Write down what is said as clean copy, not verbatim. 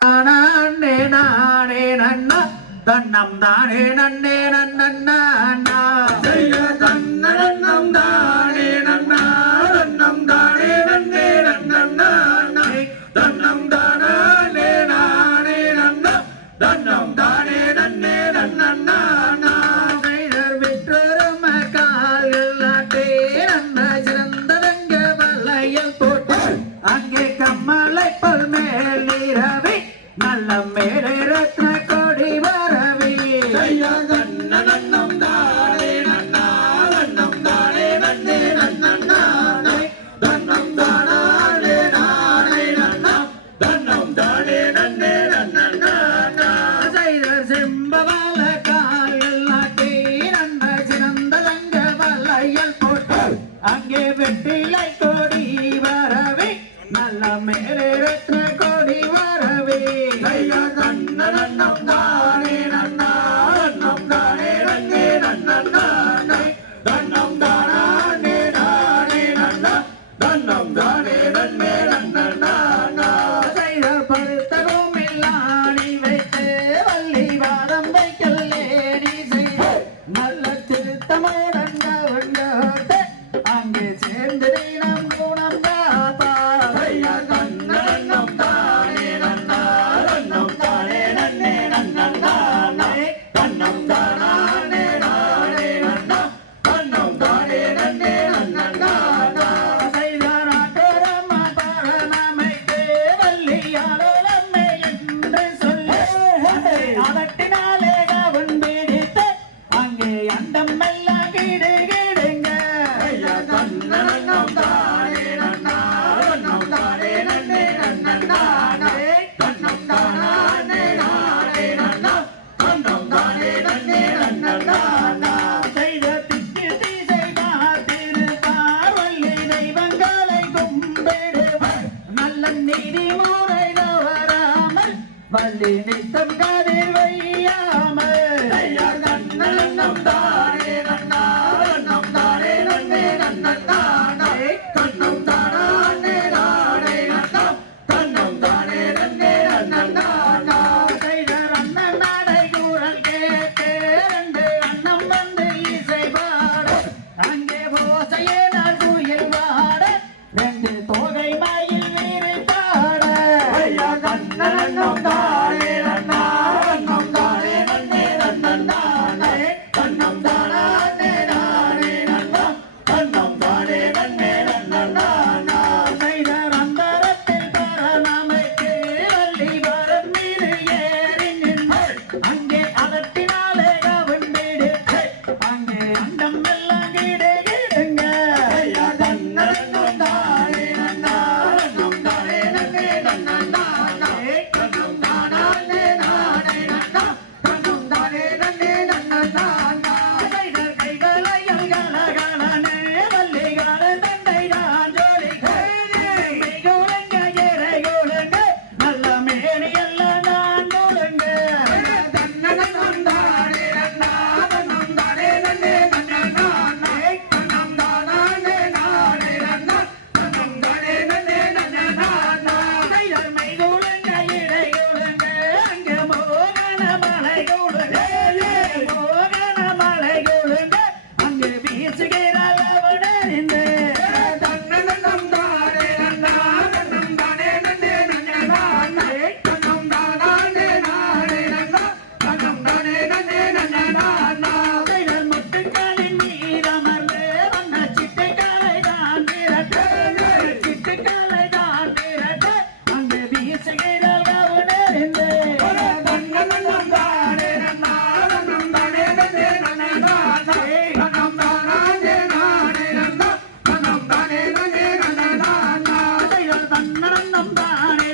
நானே நானே நன்னா தன்னம் தானே நன்னே நன்னா செய்ய தன்னம் தானே நன்னா தன்னம் தானே நன்னே நன்னா தன்னம் தானே நானே நன்னா தன்னம் தானே நன்னே நன்னா செய்தர் விற்றொரும கால்கள் நாட்டே நன்ன சிறந்ததங்க வலையில் போட்டு அங்கே கம்மலை பல் மேல் இரவி நல்ல மேலே ரத்ன கொடி வரவி ஐயா நன்னம் தானே நன்னா நன்னம் தானே நன்னே நன்னா தன்னம் தானே நானே நன்னா தன்னம் தானே நன்னே நன்னா செய்தர் செம்பவல கால்கள் நாட்டி நன்ன சிறந்ததங்க வலையில் போட்டு அங்கே வெட்டிலை கொடி வரவி நல்ல மேலே ரத்ன கொடி வரவி ஐயா நன்னம் தானே நன்னா நன்னம் தானே நன்னே நன்னா தன்னம் தானே நானே நன்னா தன்னம் தானே நன்னே நன்னா செய்த பருத்தகும் இல்லாணி வைத்து வள்ளி வாதம் வைக்கல்லேடி செய்த நல்ல திருத்தமுடன் கவர்ந்தோட்டு அங்கே சேர்ந்து நம் குணம் காப்பா ஐயா நன்னம் தானே நன்னா நன்னம் தானே நன்னே நன்னா தன்னம் தானே நானே நன்னா தன்னம் தானே நன்னே நன்னா செய்தாராட்டோரம்ம பரணமைக்கு வள்ளியாளோரம்மை என்று சொல்லி அதட்டினாலே கவன் பிடித்து அங்கே அண்டம் எல்லாம் கிடுகிடுங்க ஐயா நன்னம் தானே நன்னா நன்னம் தானே நன்னே நன்னா தன்னம் தானே நானே நன்னா தன்னம் தானே நன்னே நன்னா செய்த திக்கு தீசை பார்த்திருப்பார் வள்ளி தெய்வங்களை கும்பிடுவார் நல்ல நீதி முறை தவறாமல் வள்ளி நித்தம் கதிர் வையாமல் ஐயா நன்னம் தானே நன்னா நன்னம் தானே நன்னே நன்னா தன்னம் தானே நானே நன்னா தன்னம் தானே நன்னே நன்னா செய்த அண்ணன் நடை குரல் கேட்டு ரெண்டு அண்ணம் வந்து இசை பாட அங்கே போசையே நான் குயில் வாட ரெண்டு தோகை மயில் வீறு பாட ஐயா நன்னம் தானே நன்னா நன்னம் தானே நன்னே நன்னா தன்னம் தானே நானே நன்னா தன்னம் தானே நன்னே நன்னா செய்த அந்தரத்தில் பரணமைக்கு வள்ளி வரம் மீது ஏறி நின்று அங்கே அதட்டினாலே கவன் பிடித்து அங்கே அண்டம் எல்லாம் கிடுகிடுங்க ஐயா நன்னம் தானே நன்னா நன்னம் தானே நன்னே நன்னா தன்னம் தானே நானே நன்னா தன்னம் தானே நன்னே நன்னா செய்த கைகளையும் கலகலனே வள்ளிகால தண்டை தான் ஜோலிக்க மெய்குலங்க இறைகுலங்க நல்ல மேனி எல்லாம் நான் கொடுங்க தன்னம் தானே நன்னா தன்னம் தானே நன்னே நன்னா தன்னம் தானே நானே நன்னா தன்னம் தானே நன்னே நன்னா செய்த மெய்குலங்க இறைகுலங்க அங்கே மோகன மலை கொடுங்க மோகன மலை கொடுங்க அங்கே வீசுகிறாள் அவனறிந்து தன்னம் தானே நன்னா தன்னம் தானே நன்னே நன்னா தன்னம் தானே நானே நன்னா தன்னம் தானே நன்னே நன்னா செய்தல் முட்டுக்களின் மீதமர்ந்து வந்த சிட்டுக்களை தான் திரட்டு சிட்டுக்களை தான் திரட்டு அங்கே வீசுகிறாள் அவனறிந்து தன்னம் தானே நன்னா தன்னம் தானே நன்னே நன்னா தன்னம் தானே நானே நன்னா தன்னம் தானே நன்னே நன்னா செய்தல் தன்னம் தானே